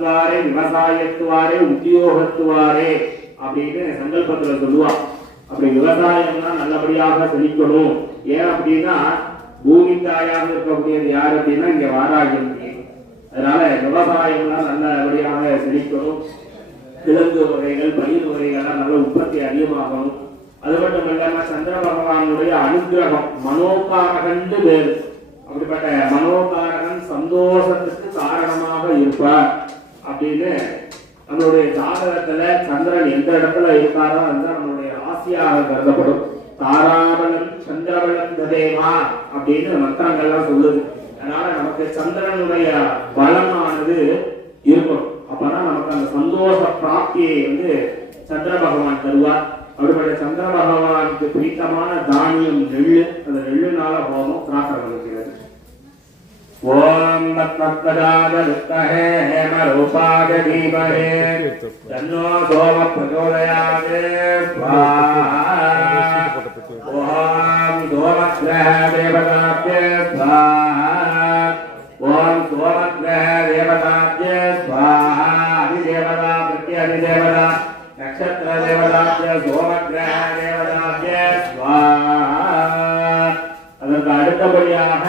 குலத்வாரே விவசாயத்துவாரே உத்தியோகத்துவாரே அப்படின்னு சங்கல்பத்துல சொல்லுவா. அப்படி விவசாயம்னா நல்லபடியாக செழிக்கணும். ஏன் அப்படின்னா பூமி தாயாக இருக்கக்கூடியது யார் அப்படின்னா இங்க வாராகி. அதனால விவசாயம்லாம் நல்லபடியாக செழிக்கணும். கிழங்கு வகைகள் பயிர் வகைகள்லாம் நல்ல உற்பத்தி அதிகமாகணும். அது மட்டும் இல்லாம சந்திர பகவானுடைய அனுகிரகம் மனோகாரகன் பேரு. அப்படிப்பட்ட மனோகாரகன் சந்தோஷத்துக்கு காரணமாக இருப்பார் அப்படின்னு நம்மளுடைய ஜாதகத்துல சந்திரன் எந்த இடத்துல இருக்காரோ அதுதான் நம்மளுடைய ராசியாக கருதப்படும். தாராபலம் சந்திரபலம் ததேவா அப்படின்னு மந்திரங்கள்லாம் சொல்லுது. அதனால நமக்கு சந்திரனுடைய பலமானது இருக்கும். அப்பதான் நமக்கு அந்த சந்தோஷ பிராப்தியை சந்திர பகவான் தருவார். அப்படிப்பட்ட சந்திர பகவானுக்கு பிடித்தமான தானியம் நெல்லு. அந்த நெல்லுனால ஹோமம் பிரார்த்தனை. ஓம் தத்மத்வதாத வித்மஹே ஹேமரூபாய தீமஹி தன்னோ சோம பிரச்சோதயாத் ஸ்வாஹா. ஓம் சோமக்ரஹ தேவதாப்ய ஸ்வாஹா. ஓம் சோமக்ரஹ தேவதாப்ய ஸ்வாஹா. அதிதேவதா பிரத்யதிதேவதா நக்ஷத்திர தேவதாப்ய சோமக்ரஹ தேவதாப்ய ஸ்வாஹா. அதற்கு அடுத்தபடியாக